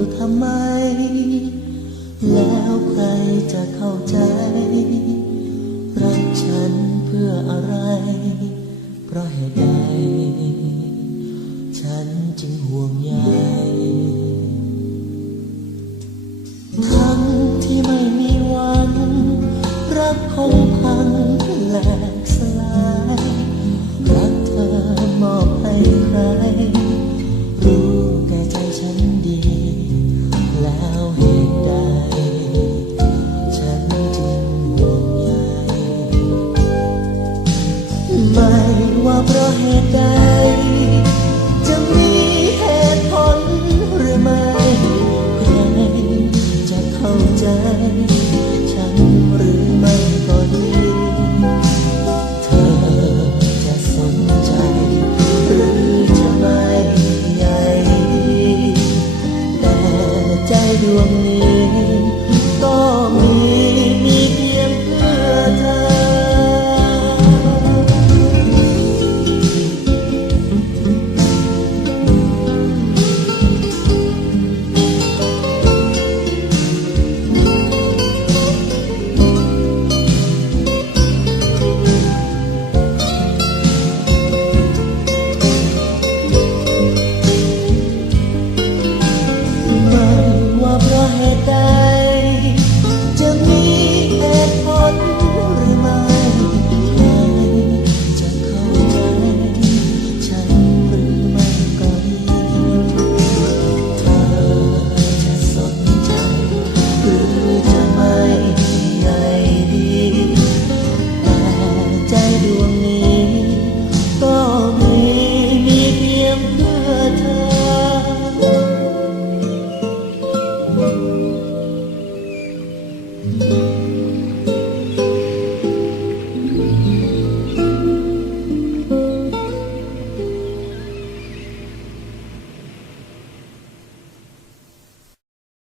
อยู่ทำไมแล้วใครจะเข้าใจรักฉันเพื่ออะไรเพราะเหตุใดฉันจึงห่วงใยทั้งที่ไม่มีหวังรักคงพังแหลกสลายรักเธอมอบให้ใครรู้แก่ใจฉันดีแล้วเหตุใดฉันจึงห่วงใยไม่ว่าเพราะเหตุใดจะมีเหตุผลหรือไม่ใครจะเข้าใจฉันหรือไม่ก็ดีเธอจะสนใจหรือจะไม่ใยแต่ใจดวง